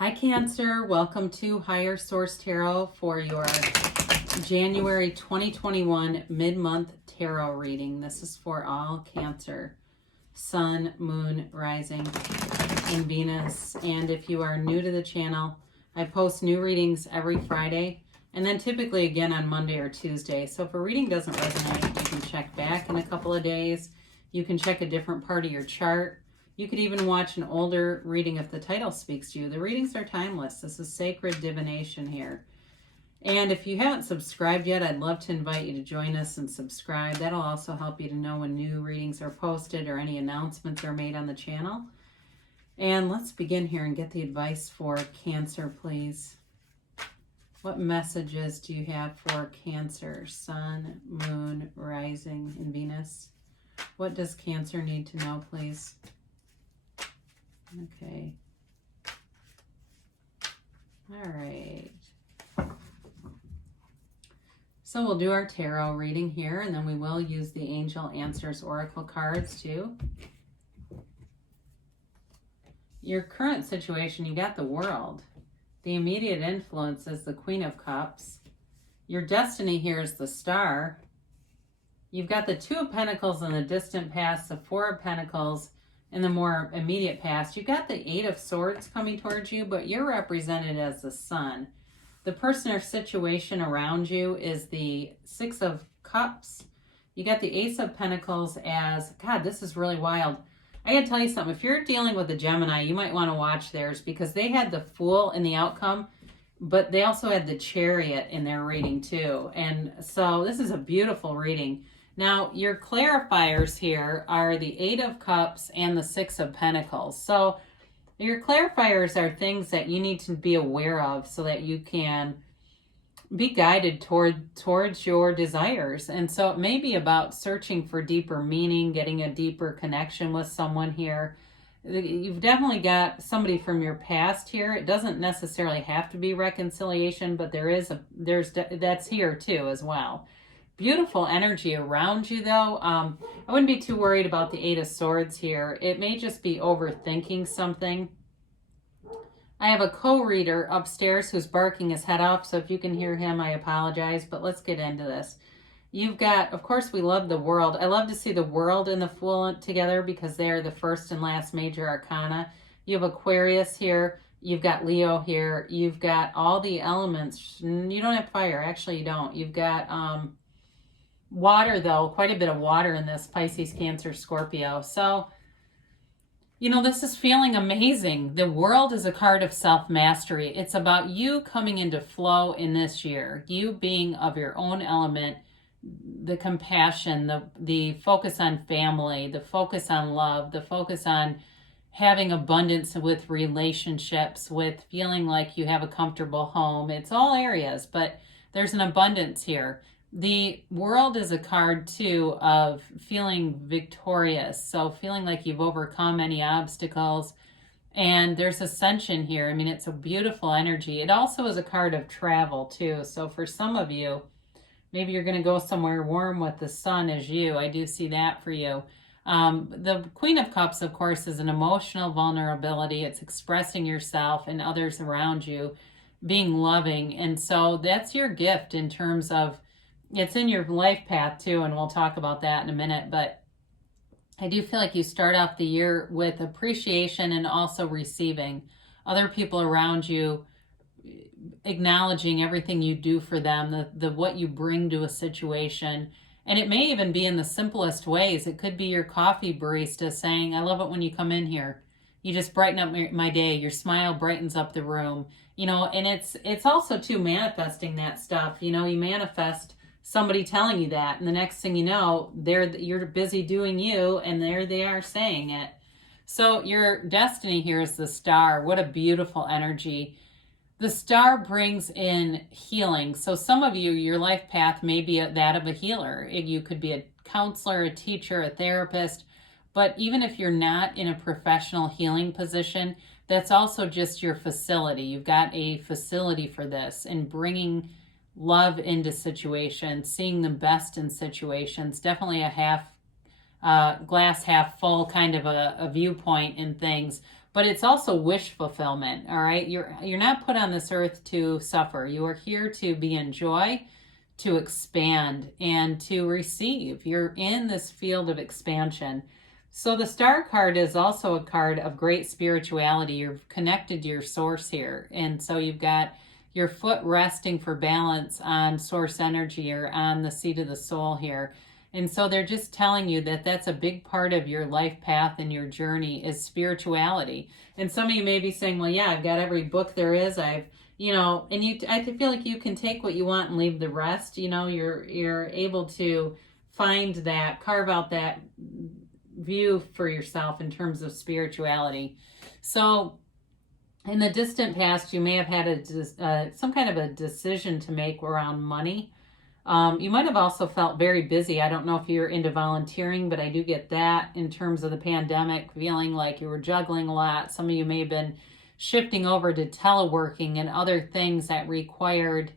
Hi Cancer, welcome to Higher Source Tarot for your January 2021 mid-month tarot reading. This is for all Cancer, Sun, Moon, Rising, and Venus. And if you are new to the channel, I post new readings every Friday and then typically again on Monday or Tuesday. So if a reading doesn't resonate, you can check back in a couple of days. You can check a different part of your chart. You could even watch an older reading if the title speaks to you. The readings are timeless. This is sacred divination here. And if you haven't subscribed yet, I'd love to invite you to join us and subscribe. That'll also help you to know when new readings are posted or any announcements are made on the channel. And let's begin here and get the advice for Cancer, please. What messages do you have for Cancer, Sun, Moon, Rising, and Venus? What does Cancer need to know, please? Okay. All right. So we'll do our tarot reading here, and then we will use the Angel Answers Oracle cards too. Your current situation, you got the World. The immediate influence is the Queen of Cups. Your destiny here is the Star. You've got the Two of Pentacles in the distant past, the Four of Pentacles in the more immediate past. You've got the Eight of Swords coming towards you, but you're represented as the Sun. The person or situation around you is the Six of Cups. You got the Ace of Pentacles as, God, this is really wild. I gotta tell you something. If you're dealing with a Gemini, you might want to watch theirs because they had the Fool in the outcome, but they also had the Chariot in their reading too. And so this is a beautiful reading. Now, your clarifiers here are the Eight of Cups and the Six of Pentacles. So your clarifiers are things that you need to be aware of so that you can be guided towards your desires. And so it may be about searching for deeper meaning, getting a deeper connection with someone here. You've definitely got somebody from your past here. It doesn't necessarily have to be reconciliation, but that's here too as well. Beautiful energy around you though. I wouldn't be too worried about the Eight of Swords here. It may just be overthinking something. I have a co-reader upstairs who's barking his head off, so if you can hear him, I apologize, but let's get into this. You've got, of course, we love the World. I love to see the World and the Fool together because they are the first and last major arcana. You have Aquarius here. You've got Leo here. You've got all the elements. You don't have fire. Actually, you don't. You've got water, though. Quite a bit of water in this Pisces, Cancer, Scorpio. So, you know, this is feeling amazing. The World is a card of self-mastery. It's about you coming into flow in this year. You being of your own element, the compassion, the focus on family, the focus on love, the focus on having abundance with relationships, with feeling like you have a comfortable home. It's all areas, but there's an abundance here. The World is a card too of feeling victorious. So feeling like you've overcome any obstacles, and there's ascension here. I mean, it's a beautiful energy. It also is a card of travel too. So for some of you, maybe you're going to go somewhere warm with the sun as you. I do see that for you. The Queen of Cups, of course, is an emotional vulnerability. It's expressing yourself and others around you, being loving. And so that's your gift in terms of, it's in your life path too, and we'll talk about that in a minute. But I do feel like you start off the year with appreciation and also receiving other people around you, acknowledging everything you do for them, the what you bring to a situation. And it may even be in the simplest ways. It could be your coffee barista saying, I love it when you come in here. You just brighten up my day. Your smile brightens up the room. You know, and it's also too manifesting that stuff. You know, you manifest somebody telling you that, and the next thing you know, you're busy doing you, and there they are saying it. So your destiny here is the Star. What a beautiful energy. The Star brings in healing. So some of you, your life path may be that of a healer. You could be a counselor, a teacher, a therapist, but even if you're not in a professional healing position, that's also just your facility. You've got a facility for this, and bringing love into situations, seeing the best in situations, definitely a glass half full kind of a viewpoint in things. but it's also wish fulfillment. All right. You're not put on this earth to suffer. You are here to be in joy, to expand, and to receive. You're in this field of expansion. So the star card is also a card of great spirituality. You're connected to your source here. And so you've got your foot resting for balance on source energy or on the seat of the soul here. And so they're just telling you that that's a big part of your life path and your journey is spirituality. And some of you may be saying, well, yeah, I've got every book there is. I feel like you can take what you want and leave the rest. You're able to find that, carve out that view for yourself in terms of spirituality. So in the distant past, you may have had some kind of a decision to make around money. You might have also felt very busy. I don't know if you're into volunteering, but I do get that in terms of the pandemic, feeling like you were juggling a lot. Some of you may have been shifting over to teleworking and other things that required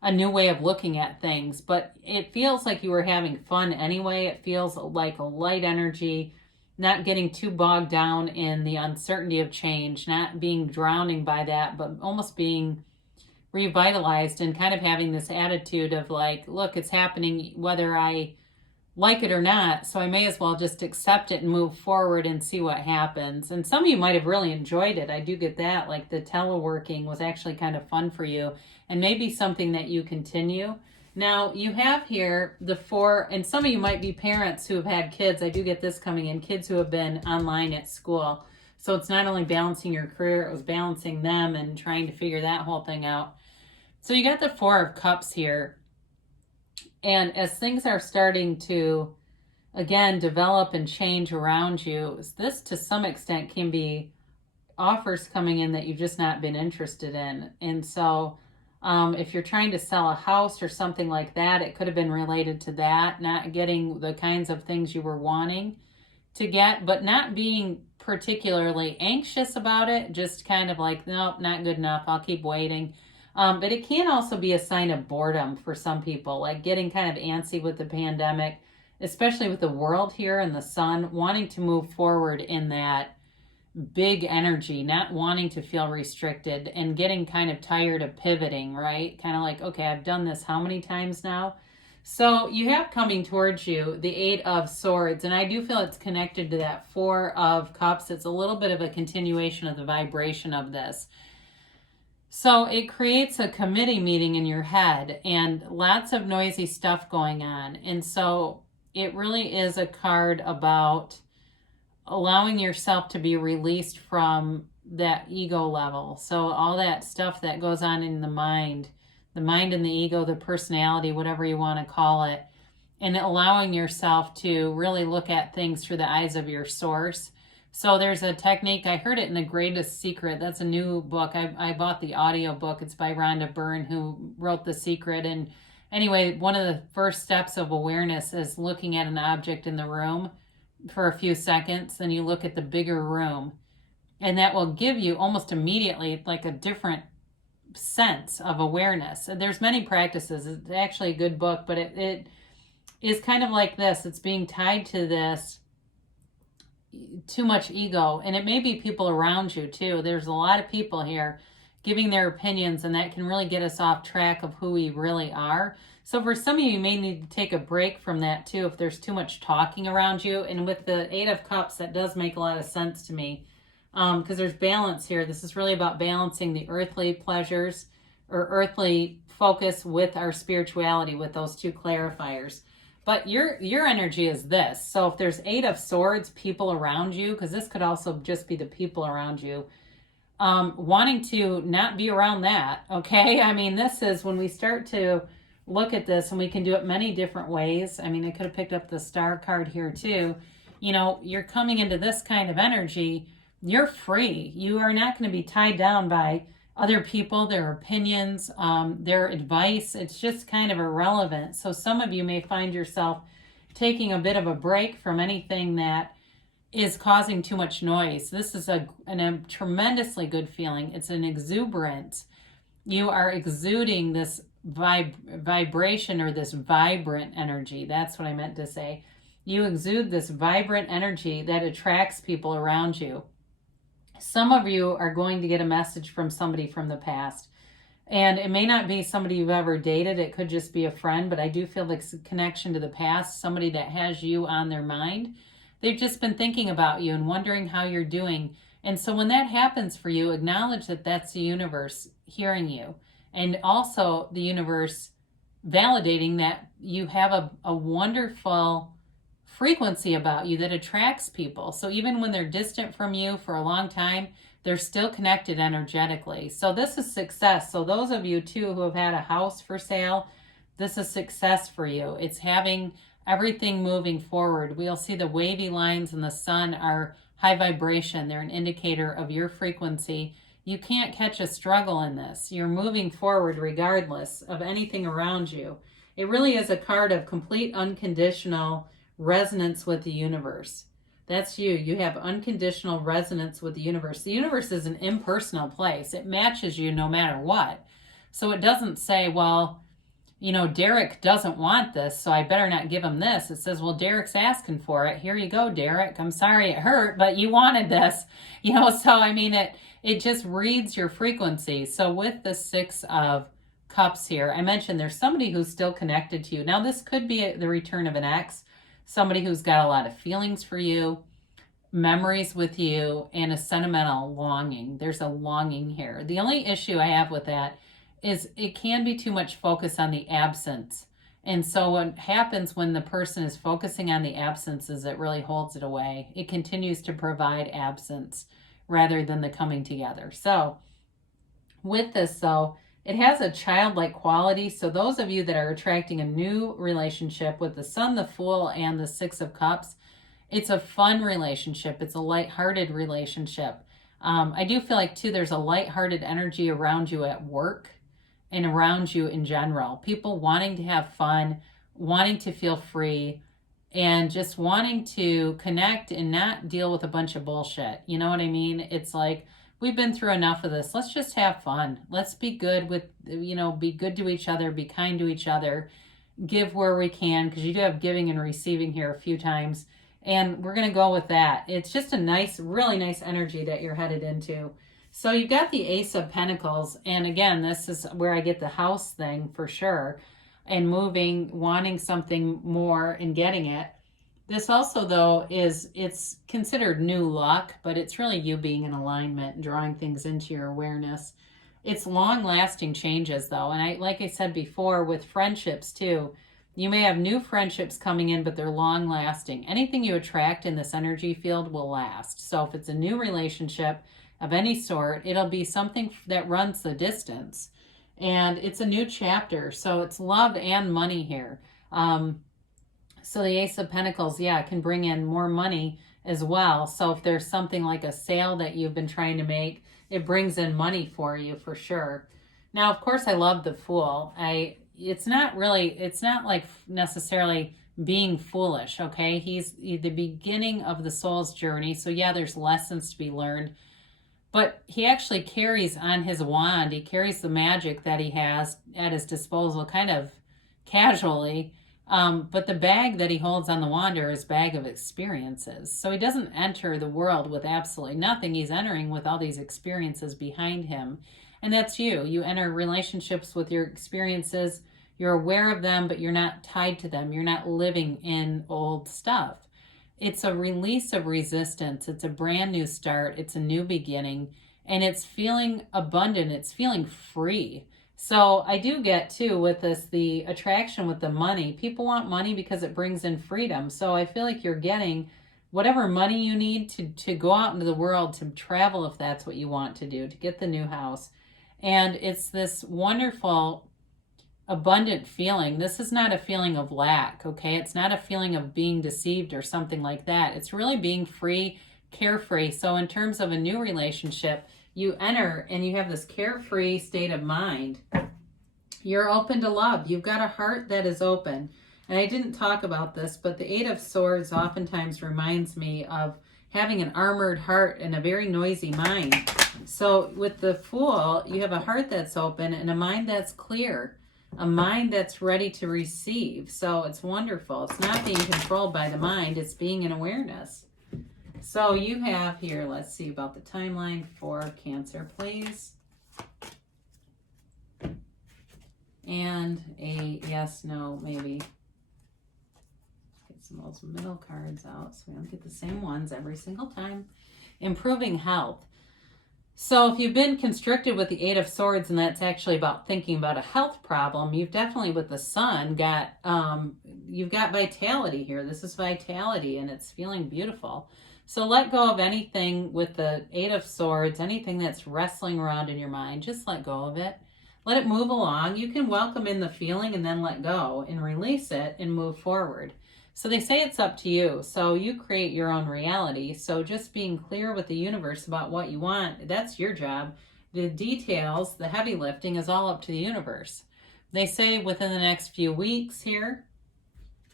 a new way of looking at things, but it feels like you were having fun anyway. It feels like a light energy, not getting too bogged down in the uncertainty of change, not being drowning by that, but almost being revitalized and kind of having this attitude of like, look, it's happening whether I like it or not, so I may as well just accept it and move forward and see what happens. And some of you might have really enjoyed it. I do get that, like the teleworking was actually kind of fun for you and maybe something that you continue. Now you have here the 4, and some of you might be parents who have had kids. I do get this coming in, kids who have been online at school. So it's not only balancing your career, it was balancing them and trying to figure that whole thing out. So you got the 4 of Cups here. And as things are starting to, again, develop and change around you, this to some extent can be offers coming in that you've just not been interested in. And so if you're trying to sell a house or something like that, it could have been related to that, not getting the kinds of things you were wanting to get, but not being particularly anxious about it, just kind of like, nope, not good enough, I'll keep waiting. But it can also be a sign of boredom for some people, like getting kind of antsy with the pandemic, especially with the world here and the sun, wanting to move forward in that big energy, not wanting to feel restricted and getting kind of tired of pivoting, right? Kind of like, okay, I've done this how many times now? So you have coming towards you the 8 of Swords, and I do feel it's connected to that 4 of Cups. It's a little bit of a continuation of the vibration of this. So it creates a committee meeting in your head and lots of noisy stuff going on. And so it really is a card about allowing yourself to be released from that ego level. So all that stuff that goes on in the mind and the ego, the personality, whatever you want to call it, and allowing yourself to really look at things through the eyes of your source. So there's a technique, I heard it in The Greatest Secret. That's a new book. I bought the audio book. It's by Rhonda Byrne, who wrote The Secret. And anyway, one of the first steps of awareness is looking at an object in the room for a few seconds. Then you look at the bigger room. And that will give you almost immediately like a different sense of awareness. There's many practices. It's actually a good book, but it is kind of like this. It's being tied to this too much ego, and it may be people around you too. There's a lot of people here giving their opinions, and that can really get us off track of who we really are. So for some of you, you may need to take a break from that too if there's too much talking around you. And with the 8 of Cups, that does make a lot of sense to me because there's balance here. This is really about balancing the earthly pleasures or earthly focus with our spirituality, with those 2 clarifiers. But your energy is this. So if there's 8 of Swords, people around you, because this could also just be the people around you, wanting to not be around that, okay? I mean, this is when we start to look at this, and we can do it many different ways. I mean, I could have picked up the Star card here too. You know, you're coming into this kind of energy, you're free. You are not going to be tied down by other people, their opinions, their advice. It's just kind of irrelevant. So some of you may find yourself taking a bit of a break from anything that is causing too much noise. This is a tremendously good feeling. It's an exuberance. You are exuding this vibration or this vibrant energy. That's what I meant to say. You exude this vibrant energy that attracts people around you. Some of you are going to get a message from somebody from the past. And it may not be somebody you've ever dated. It could just be a friend. But I do feel like a connection to the past, somebody that has you on their mind. They've just been thinking about you and wondering how you're doing. And so when that happens for you, acknowledge that that's the universe hearing you. And also the universe validating that you have a wonderful frequency about you that attracts people. So even when they're distant from you for a long time, they're still connected energetically. So this is success. So those of you too who have had a house for sale, this is success for you. It's having everything moving forward. We'll see the wavy lines in the sun are high vibration. They're an indicator of your frequency. You can't catch a struggle in this. You're moving forward regardless of anything around you. It really is a card of complete unconditional resonance with the universe. That's you. You have unconditional resonance with the universe. The universe is an impersonal place. It matches you no matter what. So it doesn't say, well, you know, Derek doesn't want this, so I better not give him this. It says, well, Derek's asking for it. Here you go, Derek. I'm sorry it hurt, but you wanted this. You know, so I mean, it just reads your frequency. So with the Six of Cups here, I mentioned there's somebody who's still connected to you. Now, this could be the return of an ex, somebody who's got a lot of feelings for you, memories with you, and a sentimental longing. There's a longing here. The only issue I have with that is it can be too much focus on the absence. And so what happens when the person is focusing on the absence is it really holds it away. It continues to provide absence rather than the coming together. So with this though, it has a childlike quality. So those of you that are attracting a new relationship with the Sun, the Fool, and the Six of Cups, it's a fun relationship. It's a lighthearted relationship. I do feel like too, there's a lighthearted energy around you at work and around you in general. People wanting to have fun, wanting to feel free, and just wanting to connect and not deal with a bunch of bullshit. You know what I mean? It's like, we've been through enough of this. Let's just have fun. Let's be good with, you know, be good to each other, be kind to each other, give where we can, because you do have giving and receiving here a few times. And we're going to go with that. It's just a nice, really nice energy that you're headed into. So you've got the Ace of Pentacles. And again, this is where I get the house thing for sure. And moving, wanting something more and getting it. This also, though, it's considered new luck, but it's really you being in alignment and drawing things into your awareness. It's long-lasting changes, though. And like I said before, with friendships, too, you may have new friendships coming in, but they're long-lasting. Anything you attract in this energy field will last. So if it's a new relationship of any sort, it'll be something that runs the distance. And it's a new chapter. So it's love and money here. So the Ace of Pentacles, yeah, can bring in more money as well. So if there's something like a sale that you've been trying to make, it brings in money for you for sure. Now, of course, I love the Fool. It's not like necessarily being foolish, okay? He's the beginning of the soul's journey. So yeah, there's lessons to be learned. But he actually carries on his wand, he carries the magic that he has at his disposal kind of casually. But the bag that he holds on the wand is his bag of experiences. So he doesn't enter the world with absolutely nothing. He's entering with all these experiences behind him. And that's you. You enter relationships with your experiences. You're aware of them, but you're not tied to them. You're not living in old stuff. It's a release of resistance. It's a brand new start. It's a new beginning. And it's feeling abundant. It's feeling free. So I do get, too, with this, the attraction with the money. People want money because it brings in freedom. So I feel like you're getting whatever money you need to go out into the world, to travel if that's what you want to do, to get the new house. And it's this wonderful, abundant feeling. This is not a feeling of lack, okay? It's not a feeling of being deceived or something like that. It's really being free, carefree. So in terms of a new relationship, you enter and you have this carefree state of mind. You're open to love. You've got a heart that is open. And I didn't talk about this, but the Eight of Swords oftentimes reminds me of having an armored heart and a very noisy mind. So with the Fool, you have a heart that's open and a mind that's clear, a mind that's ready to receive. So it's wonderful. It's not being controlled by the mind. It's being in awareness. So you have here, let's see about the timeline for Cancer, please. And a yes, no, maybe. Get some of those middle cards out so we don't get the same ones every single time. Improving health. So if you've been constricted with the Eight of Swords, and that's actually about thinking about a health problem, you've definitely with the Sun got, you've got vitality here. This is vitality and it's feeling beautiful. So let go of anything with the Eight of Swords, anything that's wrestling around in your mind, just let go of it. Let it move along. You can welcome in the feeling and then let go and release it and move forward. So they say it's up to you. So you create your own reality. So just being clear with the universe about what you want, that's your job. The details, the heavy lifting is all up to the universe. They say within the next few weeks here,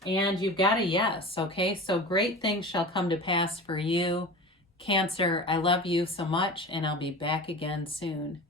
and you've got a yes, okay? So great things shall come to pass for you. Cancer, I love you so much, and I'll be back again soon.